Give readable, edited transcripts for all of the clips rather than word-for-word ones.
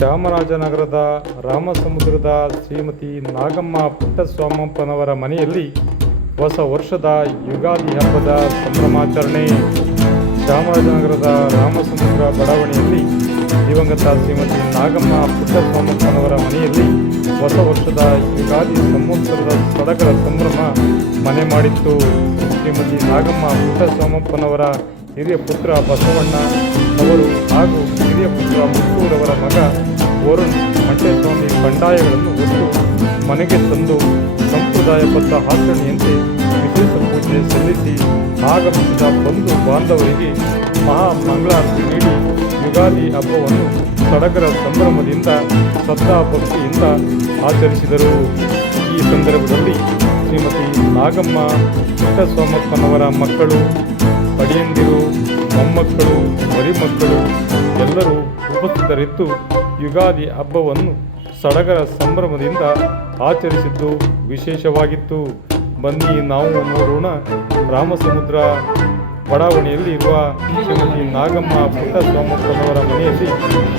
ಚಾಮರಾಜನಗರದ ರಾಮಸಮುದ್ರದ ಶ್ರೀಮತಿ ನಾಗಮ್ಮ ಪುಟ್ಟಸ್ವಾಮಪ್ಪನವರ ಮನೆಯಲ್ಲಿ ಹೊಸ ವರ್ಷದ ಯುಗಾದಿ ಹಬ್ಬದ ಸಂಭ್ರಮಾಚರಣೆ. ಚಾಮರಾಜನಗರದ ರಾಮಸಮುದ್ರ ಬಡಾವಣೆಯಲ್ಲಿ ದಿವಂಗತ ಶ್ರೀಮತಿ ನಾಗಮ್ಮ ಪುಟ್ಟಸ್ವಾಮಪ್ಪನವರ ಮನೆಯಲ್ಲಿ ಹೊಸ ವರ್ಷದ ಯುಗಾದಿ ಸಂವತ್ಸರದ ಸಡಗರ ಸಂಭ್ರಮ ಮನೆ ಮಾಡಿತ್ತು. ಶ್ರೀಮತಿ ನಾಗಮ್ಮ ಪುಟ್ಟಸ್ವಾಮಪ್ಪನವರ ಹಿರಿಯ ಪುತ್ರ ಬಸವಣ್ಣ ಅವರು ಹಾಗೂ ಹಿರಿಯ ಪುತ್ರ ಮುತ್ತೂರವರ ಮಗ ವರುಣ್ ಮಂಟೇಸ್ವಾಮಿ ಬಂಡಾಯಗಳನ್ನು ಒಟ್ಟು ಮನೆಗೆ ತಂದು ಸಂಪ್ರದಾಯಬದ್ಧ ಆಚರಣೆಯಂತೆ ವಿಶೇಷ ಪೂಜೆ ಸಲ್ಲಿಸಿ ಆಗಮಿಸಿದ ಬಂಧು ಬಾಂಧವರಿಗೆ ಮಹಾ ಮಂಗಳಾರತಿ ನೀಡಿ ಯುಗಾದಿ ಹಬ್ಬವನ್ನು ಸಡಗರ ಸಂಭ್ರಮದಿಂದ ಶ್ರದ್ಧಾಭಕ್ತಿಯಿಂದ ಆಚರಿಸಿದರು. ಈ ಸಂದರ್ಭದಲ್ಲಿ ಶ್ರೀಮತಿ ನಾಗಮ್ಮ ಪುಟ್ಟಸ್ವಾಮಪ್ಪನವರ ಮಕ್ಕಳು, ಅಡಿಯಂದಿರು, ಮೊಮ್ಮಕ್ಕಳು, ಮರಿಮಕ್ಕಳು ಎಲ್ಲರೂ ಉಪಸ್ಥಿತರಿದ್ದು ಯುಗಾದಿ ಹಬ್ಬವನ್ನು ಸಡಗರ ಸಂಭ್ರಮದಿಂದ ಆಚರಿಸಿದ್ದು ವಿಶೇಷವಾಗಿತ್ತು. ಬನ್ನಿ ನಾವು ನೋಡೋಣ ರಾಮಸಮುದ್ರ ಬಡಾವಣೆಯಲ್ಲಿ ಇರುವ ಶ್ರೀಮತಿ ನಾಗಮ್ಮ ಪುಟ್ಟಸ್ವಾಮಪ್ಪನವರ ಮನೆಯಲ್ಲಿ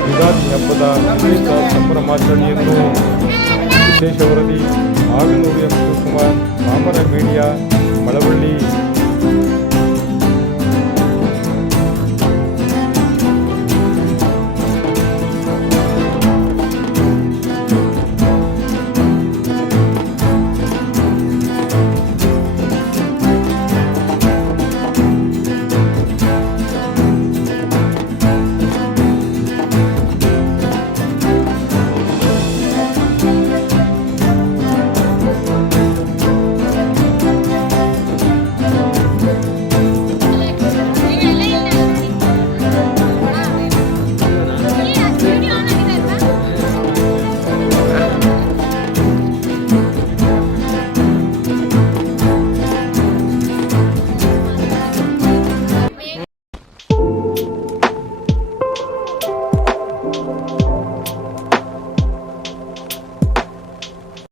ಯುಗಾದಿ ಹಬ್ಬದ ವಿಶೇಷ ಸಂಭ್ರಮಾಚರಣೆಯನ್ನು. ವಿಶೇಷ ವರದಿ ಆಗನೂರು ಎಂ. ಶಿವಕುಮಾರ್, ಸಾಮರ ಮೀಡಿಯಾ, ಮಳವಳ್ಳಿ.